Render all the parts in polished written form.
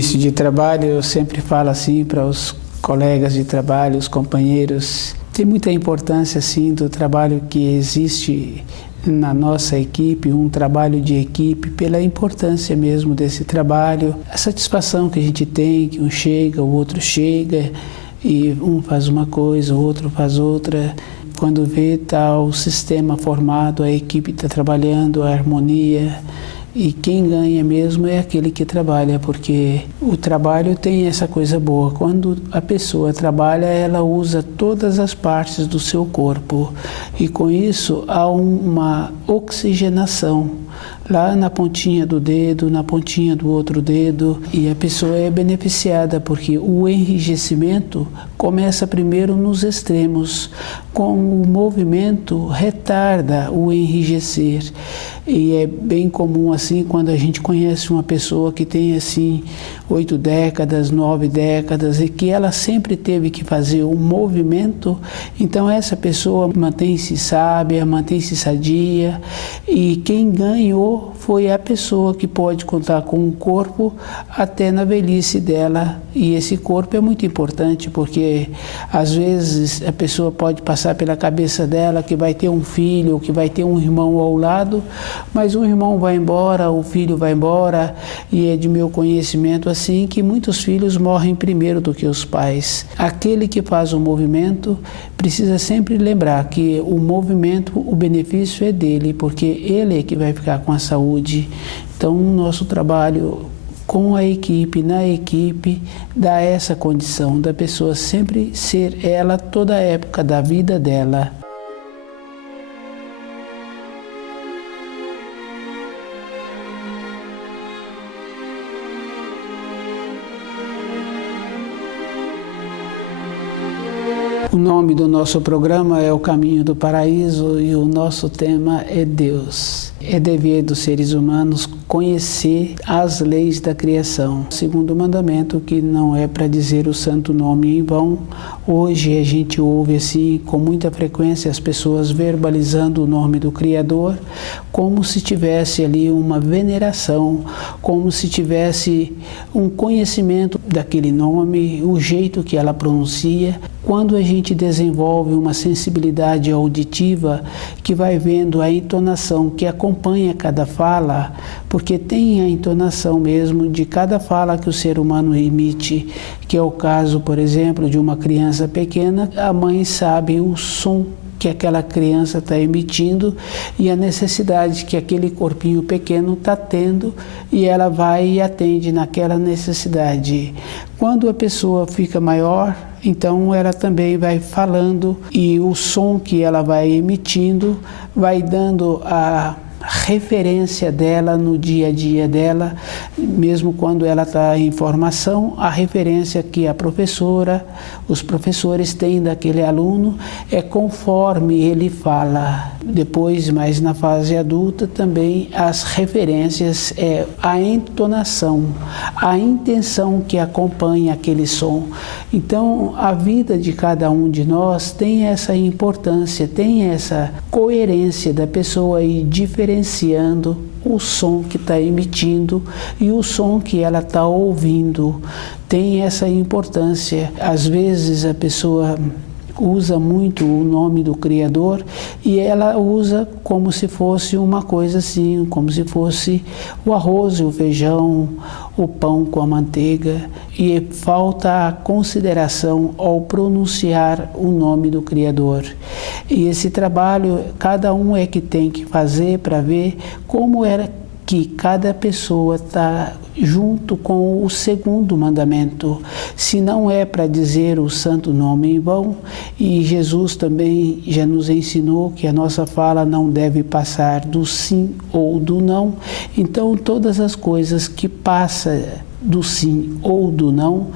início de trabalho, eu sempre falo assim para os colegas de trabalho, os companheiros, tem muita importância assim do trabalho que existe na nossa equipe, um trabalho de equipe, pela importância mesmo desse trabalho, a satisfação que a gente tem, que um chega, o outro chega, e um faz uma coisa, o outro faz outra. Quando vê tá o sistema formado, a equipe está trabalhando, a harmonia, e quem ganha mesmo é aquele que trabalha, porque o trabalho tem essa coisa boa. Quando a pessoa trabalha, ela usa todas as partes do seu corpo e com isso há uma oxigenação lá na pontinha do dedo, na pontinha do outro dedo, e a pessoa é beneficiada porque o enrijecimento começa primeiro nos extremos, com o movimento retarda o enrijecer. E é bem comum assim quando a gente conhece uma pessoa que tem assim 8 décadas, 9 décadas e que ela sempre teve que fazer um movimento, então essa pessoa mantém-se sábia, mantém-se sadia, e quem ganhou foi a pessoa que pode contar com um corpo até na velhice dela. E esse corpo é muito importante porque às vezes a pessoa pode passar pela cabeça dela que vai ter um filho, que vai ter um irmão ao lado, mas o irmão vai embora, o filho vai embora, e é de meu conhecimento assim que muitos filhos morrem primeiro do que os pais. Aquele que faz o movimento precisa sempre lembrar que o movimento, o benefício é dele, porque ele é que vai ficar com a saúde. Então, o nosso trabalho com a equipe, na equipe, dá essa condição da pessoa sempre ser ela toda a época da vida dela. O nome do nosso programa é O Caminho do Paraíso e o nosso tema é Deus. É dever dos seres humanos conhecer as leis da criação. Segundo o mandamento, que não é para dizer o santo nome em vão. Hoje a gente ouve assim com muita frequência as pessoas verbalizando o nome do Criador como se tivesse ali uma veneração, como se tivesse um conhecimento daquele nome, o jeito que ela pronuncia. Quando a gente desenvolve uma sensibilidade auditiva que vai vendo a entonação que acompanha cada fala, porque tem a entonação mesmo de cada fala que o ser humano emite, que é o caso, por exemplo, de uma criança pequena, a mãe sabe o som que aquela criança está emitindo e a necessidade que aquele corpinho pequeno está tendo, e ela vai e atende naquela necessidade. Quando a pessoa fica maior, então ela também vai falando, e o som que ela vai emitindo vai dando a referência dela no dia a dia dela, mesmo quando ela está em formação, a referência que a professora, os professores têm daquele aluno é conforme ele fala. Depois, mais na fase adulta, também as referências é a entonação, a intenção que acompanha aquele som. Então, a vida de cada um de nós tem essa importância, tem essa coerência da pessoa ir diferenciando o som que está emitindo e o som que ela está ouvindo. Tem essa importância. Às vezes a pessoa usa muito o nome do Criador e ela usa como se fosse uma coisa assim, como se fosse o arroz e o feijão, o pão com a manteiga, e falta a consideração ao pronunciar o nome do Criador. E esse trabalho, cada um é que tem que fazer para ver como era que cada pessoa está junto com o segundo mandamento. Se não é para dizer o santo nome em vão, e Jesus também já nos ensinou que a nossa fala não deve passar do sim ou do não, então todas as coisas que passam do sim ou do não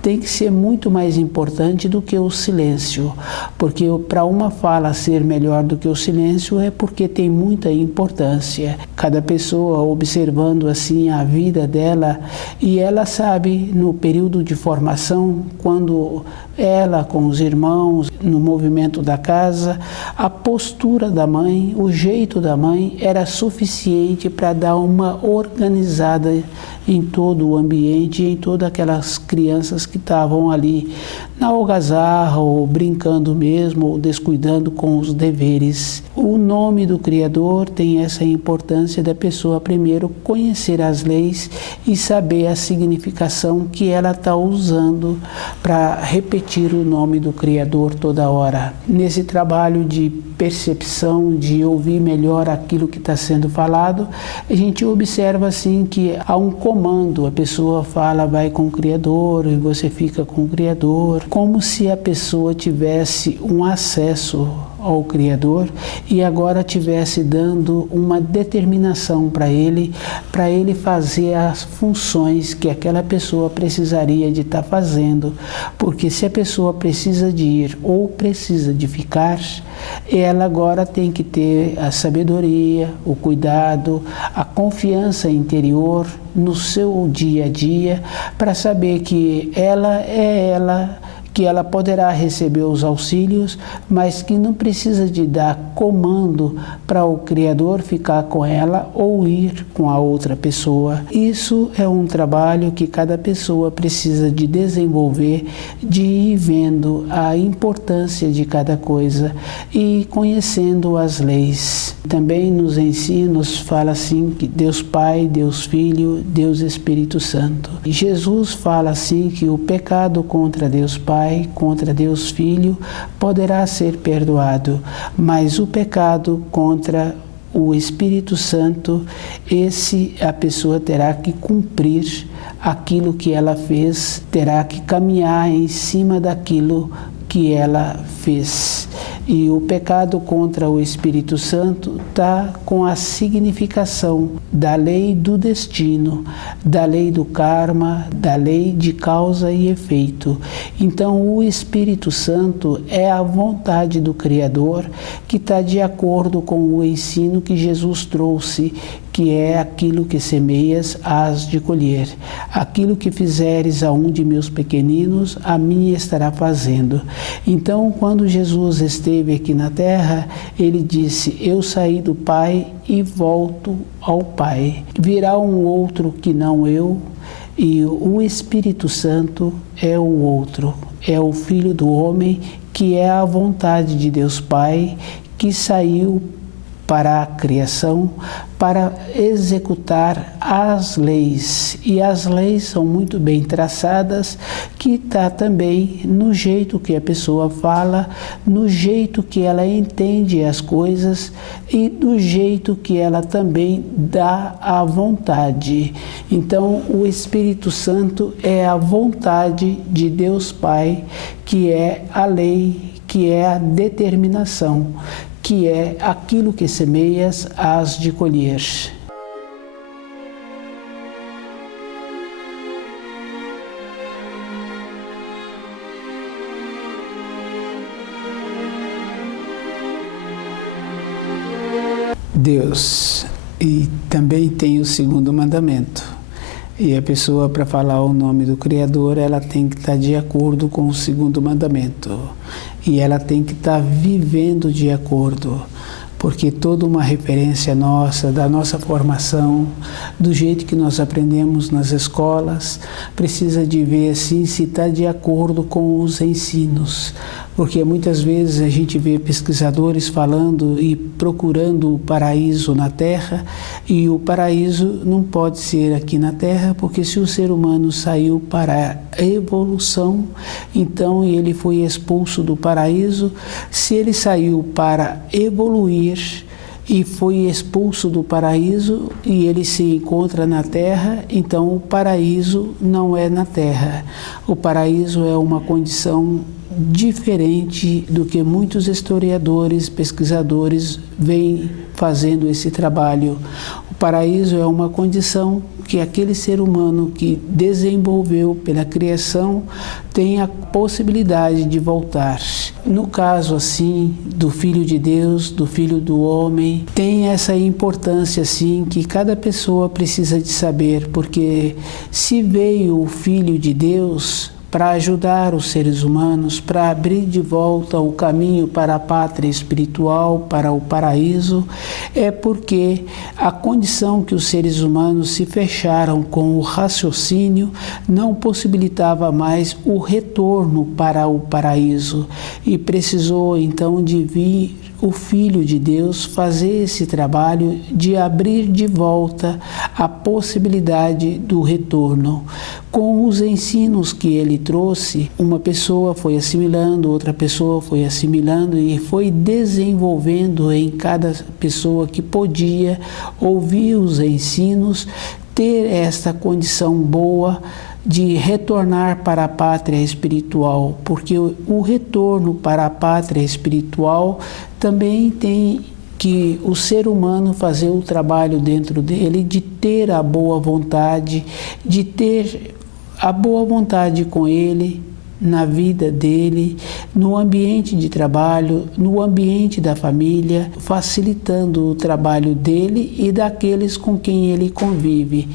tem que ser muito mais importante do que o silêncio, porque para uma fala ser melhor do que o silêncio é porque tem muita importância. Cada pessoa observando assim a vida dela, e ela sabe no período de formação, quando ela com os irmãos, no movimento da casa, a postura da mãe, o jeito da mãe era suficiente para dar uma organizada em todo o ambiente, em todas aquelas crianças que estavam ali na algazarra, ou brincando mesmo, ou descuidando com os deveres. O nome do Criador tem essa importância da pessoa primeiro conhecer as leis e saber a significação que ela está usando para repetir o nome do Criador toda hora. Nesse trabalho de percepção, de ouvir melhor aquilo que está sendo falado, a gente observa assim que há um comando, a pessoa fala, vai com o Criador, e você fica com o Criador, como se a pessoa tivesse um acesso ao Criador e agora estivesse dando uma determinação para ele fazer as funções que aquela pessoa precisaria de estar fazendo, porque se a pessoa precisa de ir ou precisa de ficar, ela agora tem que ter a sabedoria, o cuidado, a confiança interior no seu dia a dia para saber que ela é ela, que ela poderá receber os auxílios, mas que não precisa de dar comando para o Criador ficar com ela ou ir com a outra pessoa. Isso é um trabalho que cada pessoa precisa de desenvolver, de ir vendo a importância de cada coisa e conhecendo as leis. Também nos ensinos fala assim que Deus Pai, Deus Filho, Deus Espírito Santo. E Jesus fala assim que o pecado contra Deus Pai, contra Deus Filho, poderá ser perdoado, mas o pecado contra o Espírito Santo, esse a pessoa terá que cumprir aquilo que ela fez, terá que caminhar em cima daquilo que ela fez. E o pecado contra o Espírito Santo está com a significação da lei do destino, da lei do karma, da lei de causa e efeito. Então, o Espírito Santo é a vontade do Criador que está de acordo com o ensino que Jesus trouxe, que é aquilo que semeias, hás de colher. Aquilo que fizeres a um de meus pequeninos, a mim estará fazendo. Então, quando Jesus esteve aqui na terra, ele disse, eu saí do Pai e volto ao Pai. Virá um outro que não eu, e o Espírito Santo é o outro, é o Filho do homem, que é a vontade de Deus Pai, que saiu para a criação, para executar as leis. E as leis são muito bem traçadas, que está também no jeito que a pessoa fala, no jeito que ela entende as coisas e do jeito que ela também dá a vontade. Então, o Espírito Santo é a vontade de Deus Pai, que é a lei, que é a determinação, que é aquilo que semeias, hás de colher. Deus, e também tem o segundo mandamento. E a pessoa, para falar o nome do Criador, ela tem que estar de acordo com o segundo mandamento. E ela tem que estar vivendo de acordo, porque toda uma referência nossa, da nossa formação, do jeito que nós aprendemos nas escolas, precisa de ver assim se está de acordo com os ensinos. Porque muitas vezes a gente vê pesquisadores falando e procurando o paraíso na Terra, e o paraíso não pode ser aqui na Terra, porque se o ser humano saiu para a evolução, então ele foi expulso do paraíso. Se ele saiu para evoluir e foi expulso do paraíso e ele se encontra na Terra, então o paraíso não é na Terra. O paraíso é uma condição diferente do que muitos historiadores, pesquisadores vêm fazendo esse trabalho. O paraíso é uma condição que aquele ser humano que desenvolveu pela criação tem a possibilidade de voltar. No caso assim do Filho de Deus, do Filho do Homem, tem essa importância assim que cada pessoa precisa de saber, porque se veio o Filho de Deus para ajudar os seres humanos, para abrir de volta o caminho para a pátria espiritual, para o paraíso, é porque a condição que os seres humanos se fecharam com o raciocínio não possibilitava mais o retorno para o paraíso, e precisou então de vir o Filho de Deus fazer esse trabalho de abrir de volta a possibilidade do retorno. Com os ensinos que ele trouxe, uma pessoa foi assimilando, outra pessoa foi assimilando e foi desenvolvendo em cada pessoa que podia ouvir os ensinos, ter esta condição boa de retornar para a pátria espiritual, porque o retorno para a pátria espiritual também tem que o ser humano fazer o trabalho dentro dele de ter a boa vontade, de ter a boa vontade com ele, na vida dele, no ambiente de trabalho, no ambiente da família, facilitando o trabalho dele e daqueles com quem ele convive.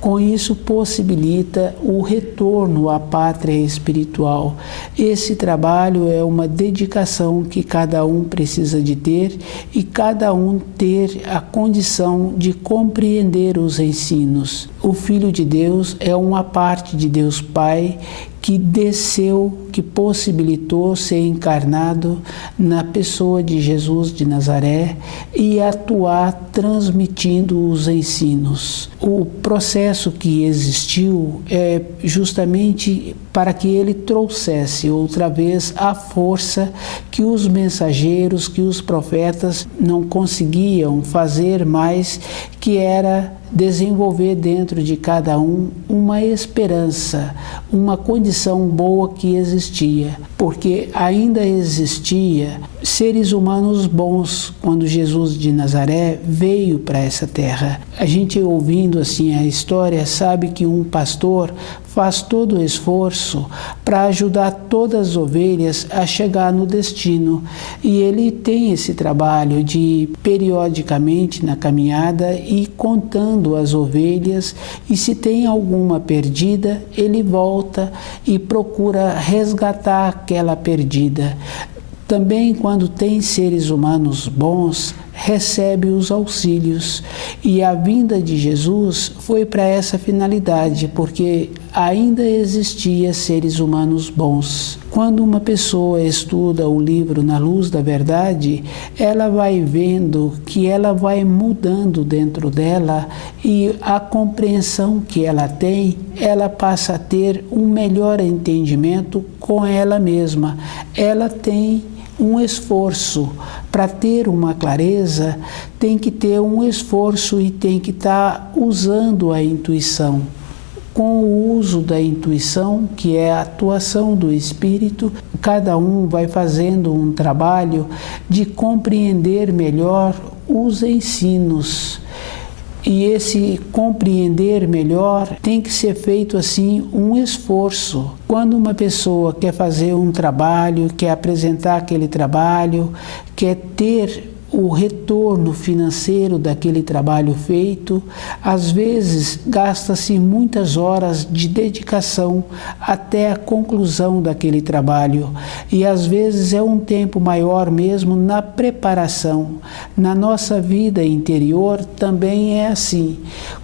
Com isso, possibilita o retorno à pátria espiritual. Esse trabalho é uma dedicação que cada um precisa de ter e cada um ter a condição de compreender os ensinos. O Filho de Deus é uma parte de Deus Pai que desceu, que possibilitou ser encarnado na pessoa de Jesus de Nazaré e atuar transmitindo os ensinos. O processo que existiu é justamente para que ele trouxesse outra vez a força que os mensageiros, que os profetas não conseguiam fazer mais, que era desenvolver dentro de cada um uma esperança, uma condição boa que existia, porque ainda existia seres humanos bons quando Jesus de Nazaré veio para essa terra. A gente ouvindo assim a história sabe que um pastor faz todo o esforço para ajudar todas as ovelhas a chegar no destino. E ele tem esse trabalho de, periodicamente, na caminhada, ir contando as ovelhas, e se tem alguma perdida, ele volta e procura resgatar aquela perdida. Também, quando tem seres humanos bons, recebe os auxílios. E a vinda de Jesus foi para essa finalidade, porque ainda existia seres humanos bons. Quando uma pessoa estuda o livro Na Luz da Verdade, ela vai vendo que ela vai mudando dentro dela, e a compreensão que ela tem, ela passa a ter um melhor entendimento com ela mesma. Ela tem um esforço. Para ter uma clareza, tem que ter um esforço e tem que estar usando a intuição. Com o uso da intuição, que é a atuação do Espírito, cada um vai fazendo um trabalho de compreender melhor os ensinos. E esse compreender melhor tem que ser feito assim um esforço. Quando uma pessoa quer fazer um trabalho, quer apresentar aquele trabalho, quer ter o retorno financeiro daquele trabalho feito, às vezes gasta-se muitas horas de dedicação até a conclusão daquele trabalho, e às vezes é um tempo maior mesmo na preparação. Na nossa vida interior também é assim.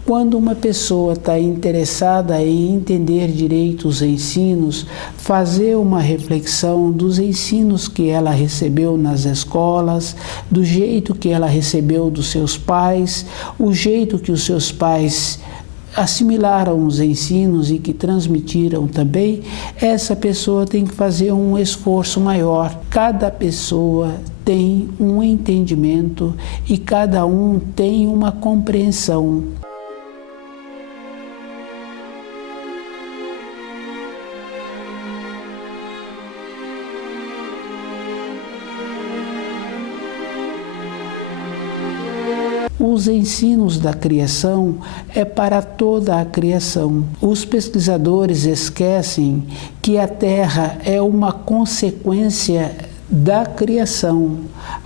Quando uma pessoa está interessada em entender direito os ensinos, fazer uma reflexão dos ensinos que ela recebeu nas escolas, do jeito que ela recebeu dos seus pais, o jeito que os seus pais assimilaram os ensinos e que transmitiram também, essa pessoa tem que fazer um esforço maior. Cada pessoa tem um entendimento e cada um tem uma compreensão. Os ensinos da criação é para toda a criação. Os pesquisadores esquecem que a Terra é uma consequência da criação.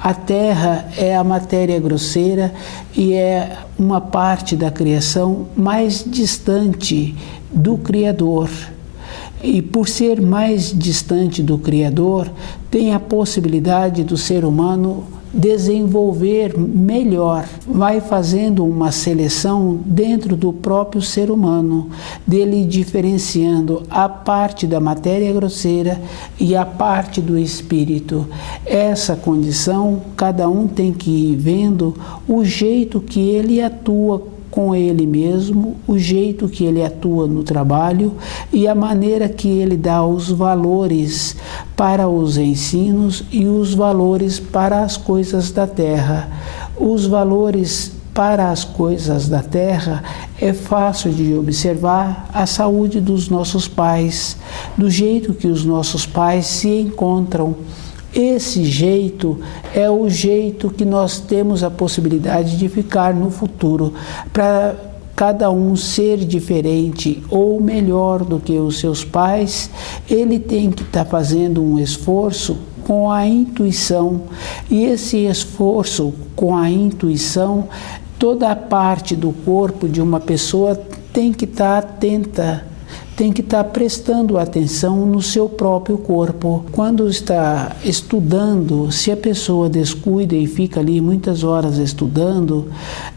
A Terra é a matéria grosseira e é uma parte da criação mais distante do Criador. e por ser mais distante do Criador, tem a possibilidade do ser humano desenvolver melhor, vai fazendo uma seleção dentro do próprio ser humano, dele diferenciando a parte da matéria grosseira e a parte do espírito. Essa condição, cada um tem que ir vendo o jeito que ele atua com ele mesmo, o jeito que ele atua no trabalho e a maneira que ele dá os valores para os ensinos e os valores para as coisas da terra. Os valores para as coisas da terra é fácil de observar a saúde dos nossos pais, do jeito que os nossos pais se encontram. Esse jeito é o jeito que nós temos a possibilidade de ficar no futuro, para cada um ser diferente ou melhor do que os seus pais. Ele tem que estar fazendo um esforço com a intuição, e esse esforço com a intuição, toda a parte do corpo de uma pessoa tem que estar atenta, tem que estar prestando atenção no seu próprio corpo. Quando está estudando, se a pessoa descuida e fica ali muitas horas estudando,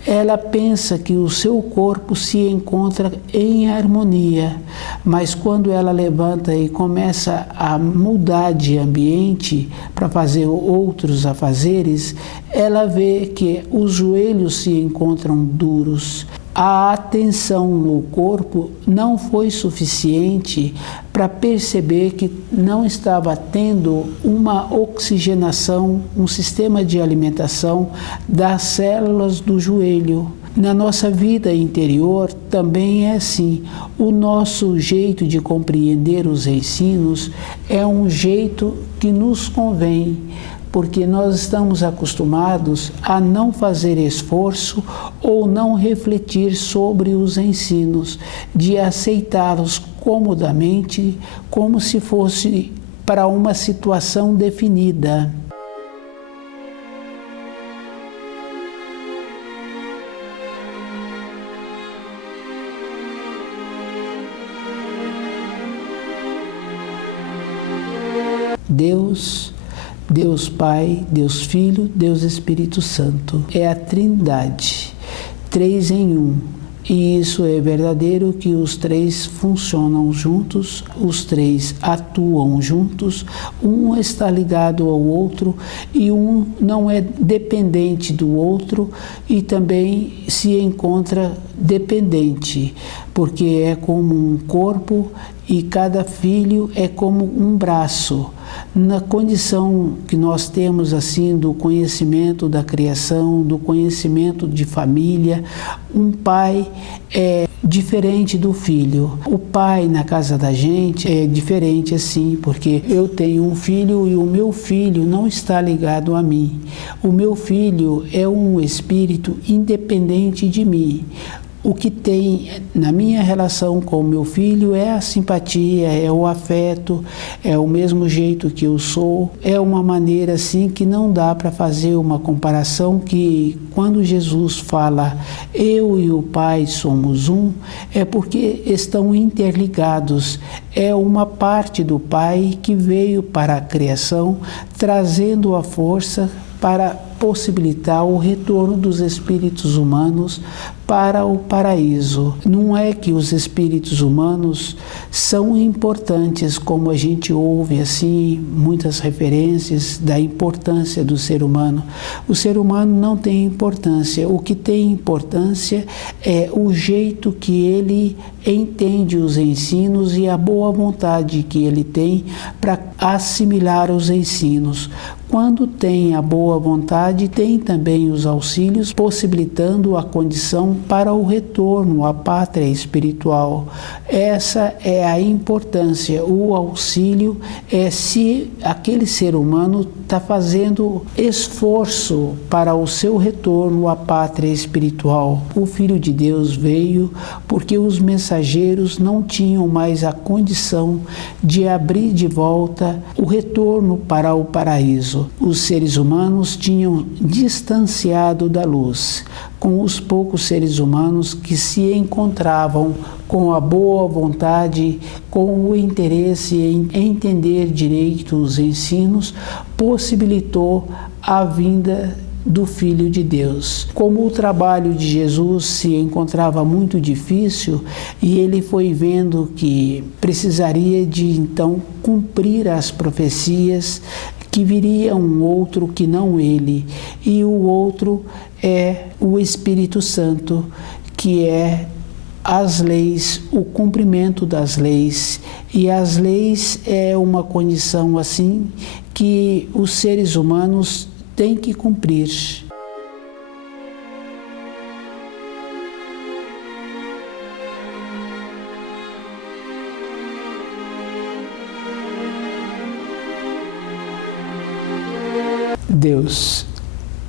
ela pensa que o seu corpo se encontra em harmonia, mas quando ela levanta e começa a mudar de ambiente para fazer outros afazeres, ela vê que os joelhos se encontram duros. A atenção no corpo não foi suficiente para perceber que não estava tendo uma oxigenação, um sistema de alimentação das células do joelho. Na nossa vida interior também é assim. O nosso jeito de compreender os ensinos é um jeito que nos convém, porque nós estamos acostumados a não fazer esforço ou não refletir sobre os ensinos, de aceitá-los comodamente, como se fosse para uma situação definida. Deus Pai, Deus Filho, Deus Espírito Santo. É a Trindade, 3 em 1. E isso é verdadeiro, que os 3 funcionam juntos, os 3 atuam juntos, um está ligado ao outro e um não é dependente do outro e também se encontra dependente, porque é como um corpo e cada filho é como um braço. Na condição que nós temos assim do conhecimento da criação, do conhecimento de família, um pai é diferente do filho. O pai na casa da gente é diferente assim, porque eu tenho um filho e o meu filho não está ligado a mim. O meu filho é um espírito independente de mim. O que tem na minha relação com o meu filho é a simpatia, é o afeto, é o mesmo jeito que eu sou. É uma maneira assim que não dá para fazer uma comparação, que quando Jesus fala eu e o Pai somos um, é porque estão interligados. É uma parte do Pai que veio para a criação, trazendo a força para possibilitar o retorno dos espíritos humanos para o paraíso. Não é que os espíritos humanos são importantes, como a gente ouve assim muitas referências da importância do ser humano. O ser humano não tem importância. O que tem importância é o jeito que ele entende os ensinos e a boa vontade que ele tem para assimilar os ensinos. Quando tem a boa vontade, tem também os auxílios, possibilitando a condição para o retorno à pátria espiritual. Essa é a importância. O auxílio é se aquele ser humano está fazendo esforço para o seu retorno à pátria espiritual. O Filho de Deus veio porque os mensageiros não tinham mais a condição de abrir de volta o retorno para o paraíso. Os seres humanos tinham distanciado da luz. Com os poucos seres seres humanos que se encontravam com a boa vontade, com o interesse em entender direito os ensinos, possibilitou a vinda do Filho de Deus. Como o trabalho de Jesus se encontrava muito difícil e ele foi vendo que precisaria de então cumprir as profecias, que viria um outro que não ele, e o outro é o Espírito Santo, que é as leis, o cumprimento das leis. E as leis é uma condição assim que os seres humanos têm que cumprir. Deus,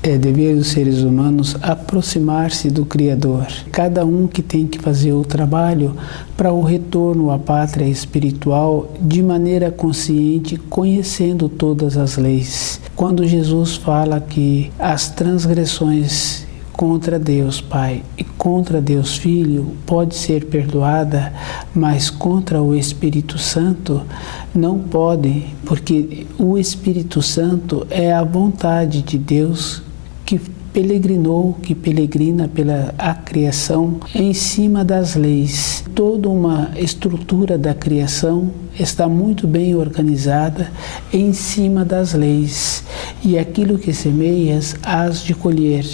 é dever dos seres humanos aproximar-se do Criador. Cada um que tem que fazer o trabalho para o retorno à pátria espiritual de maneira consciente, conhecendo todas as leis. Quando Jesus fala que as transgressões contra Deus Pai e contra Deus Filho pode ser perdoada, mas contra o Espírito Santo não pode, porque o Espírito Santo é a vontade de Deus que peregrinou, que peregrina pela a criação em cima das leis. Toda uma estrutura da criação está muito bem organizada em cima das leis. E aquilo que semeias, hás de colher.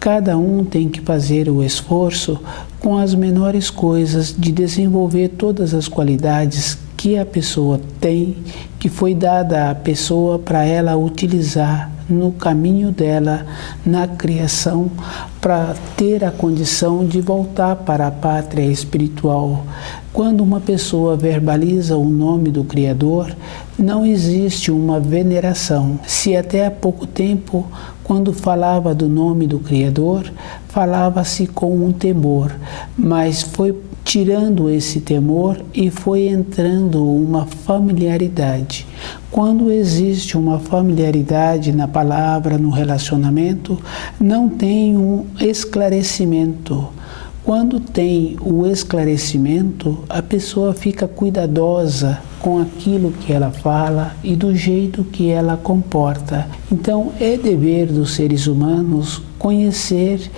Cada um tem que fazer o esforço com as menores coisas de desenvolver todas as qualidades que a pessoa tem, que foi dada à pessoa para ela utilizar no caminho dela, na criação, para ter a condição de voltar para a pátria espiritual. Quando uma pessoa verbaliza o nome do Criador, não existe uma veneração. Se até há pouco tempo, quando falava do nome do Criador, falava-se com um temor, mas foi tirando esse temor e foi entrando uma familiaridade. Quando existe uma familiaridade na palavra, no relacionamento, não tem um esclarecimento. Quando tem o esclarecimento, a pessoa fica cuidadosa com aquilo que ela fala e do jeito que ela comporta. Então, é dever dos seres humanos conhecer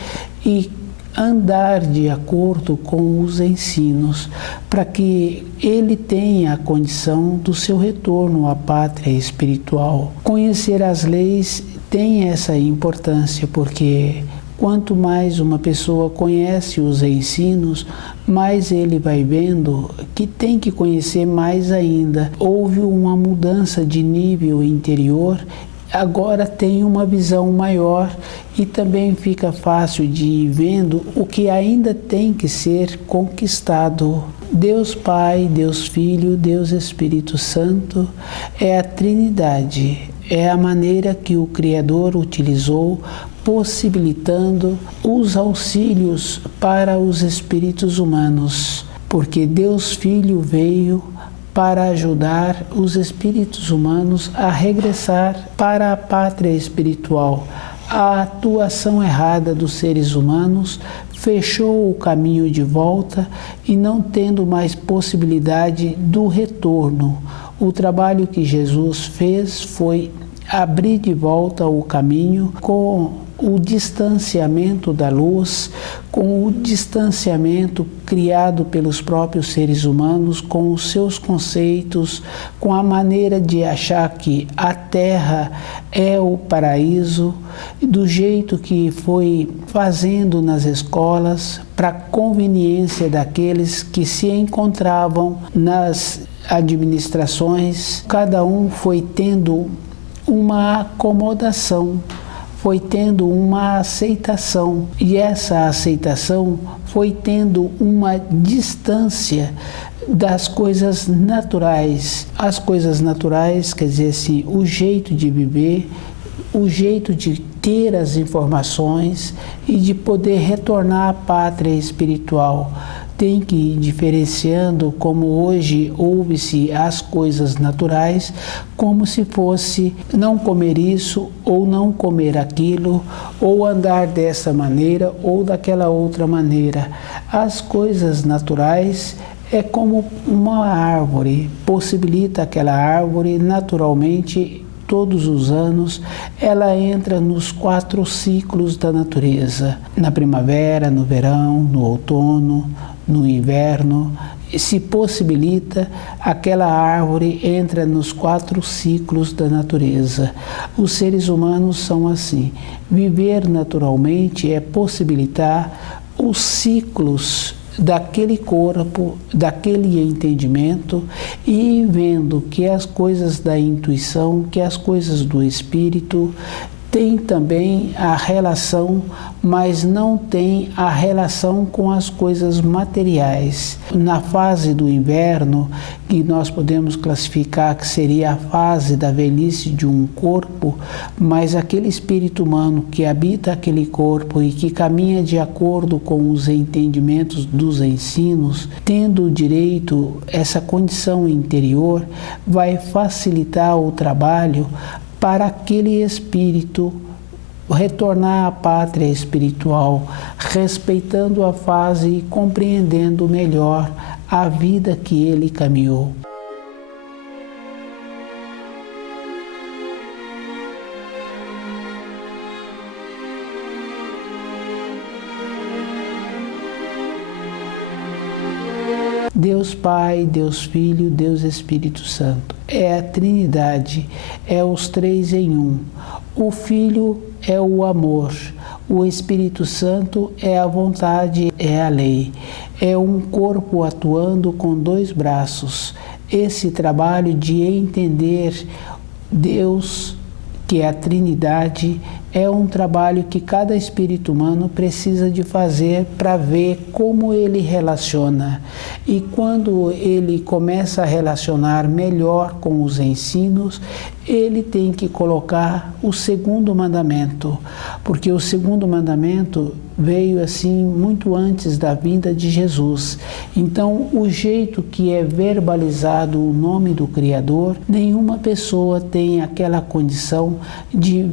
e andar de acordo com os ensinos, para que ele tenha a condição do seu retorno à pátria espiritual. Conhecer as leis tem essa importância, porque quanto mais uma pessoa conhece os ensinos, mais ele vai vendo que tem que conhecer mais ainda. Houve uma mudança de nível interior, agora tem uma visão maior e também fica fácil de ir vendo o que ainda tem que ser conquistado. Deus Pai, Deus Filho, Deus Espírito Santo é a Trindade, é a maneira que o Criador utilizou, possibilitando os auxílios para os espíritos humanos, porque Deus Filho veio para ajudar os espíritos humanos a regressar para a pátria espiritual. A atuação errada dos seres humanos fechou o caminho de volta e não tendo mais possibilidade do retorno. O trabalho que Jesus fez foi abrir de volta o caminho com o distanciamento da luz, com o distanciamento criado pelos próprios seres humanos, com os seus conceitos, com a maneira de achar que a Terra é o paraíso, do jeito que foi fazendo nas escolas, para conveniência daqueles que se encontravam nas administrações. Cada um foi tendo uma acomodação, foi tendo uma aceitação, e essa aceitação foi tendo uma distância das coisas naturais. As coisas naturais, quer dizer assim, o jeito de viver, o jeito de ter as informações e de poder retornar à pátria espiritual. tem que ir diferenciando, como hoje ouve-se as coisas naturais, como se fosse não comer isso ou não comer aquilo, ou andar dessa maneira ou daquela outra maneira. As coisas naturais é como uma árvore, possibilita aquela árvore naturalmente. Todos os anos, ela entra nos 4 ciclos da natureza, na primavera, no verão, no outono, no inverno. Se possibilita, aquela árvore entra nos 4 ciclos da natureza. Os seres humanos são assim. Viver naturalmente é possibilitar os ciclos daquele corpo, daquele entendimento, e vendo que as coisas da intuição, que as coisas do espírito tem também a relação, mas não tem a relação com as coisas materiais. Na fase do inverno, que nós podemos classificar que seria a fase da velhice de um corpo, mas aquele espírito humano que habita aquele corpo e que caminha de acordo com os entendimentos dos ensinos, tendo o direito, essa condição interior, vai facilitar o trabalho para aquele espírito retornar à pátria espiritual, respeitando a fase e compreendendo melhor a vida que ele caminhou. Deus Pai, Deus Filho, Deus Espírito Santo. É a Trindade, é os 3 em 1. O Filho é o amor, o Espírito Santo é a vontade, é a lei. É um corpo atuando com 2 braços. Esse trabalho de entender Deus, que é a Trindade, é um trabalho que cada espírito humano precisa de fazer para ver como ele relaciona. E quando ele começa a relacionar melhor com os ensinos, ele tem que colocar o 2º mandamento, porque o 2º mandamento veio assim muito antes da vinda de Jesus. Então, o jeito que é verbalizado o nome do Criador, nenhuma pessoa tem aquela condição de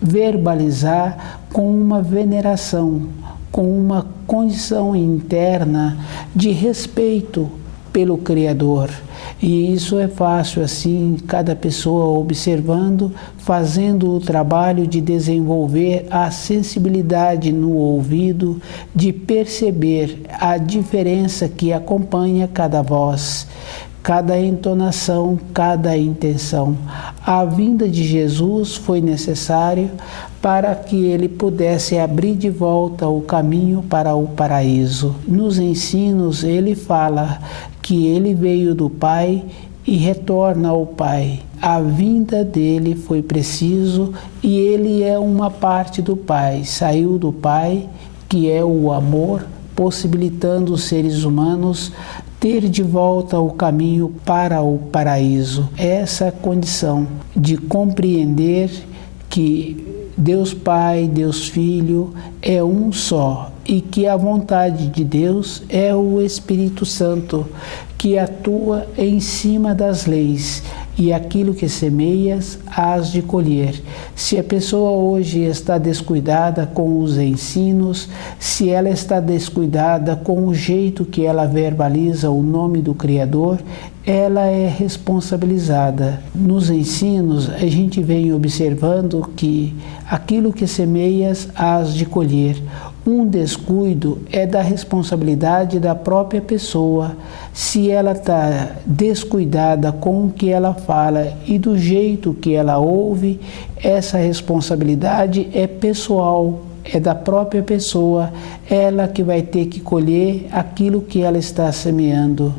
verbalizar com uma veneração, com uma condição interna de respeito pelo Criador. E isso é fácil assim, cada pessoa observando, fazendo o trabalho de desenvolver a sensibilidade no ouvido, de perceber a diferença que acompanha cada voz, cada entonação, cada intenção. A vinda de Jesus foi necessário para que ele pudesse abrir de volta o caminho para o paraíso. Nos ensinos ele fala que ele veio do Pai e retorna ao Pai. A vinda dele foi preciso e ele é uma parte do Pai. Saiu do Pai, que é o amor, possibilitando os seres humanos ter de volta o caminho para o paraíso. Essa condição de compreender que Deus Pai, Deus Filho é um só e que a vontade de Deus é o Espírito Santo que atua em cima das leis. E aquilo que semeias, hás de colher. Se a pessoa hoje está descuidada com os ensinos, se ela está descuidada com o jeito que ela verbaliza o nome do Criador, ela é responsabilizada. Nos ensinos, a gente vem observando que aquilo que semeias, hás de colher. Um descuido é da responsabilidade da própria pessoa. Se ela está descuidada com o que ela fala e do jeito que ela ouve, essa responsabilidade é pessoal, é da própria pessoa, ela que vai ter que colher aquilo que ela está semeando.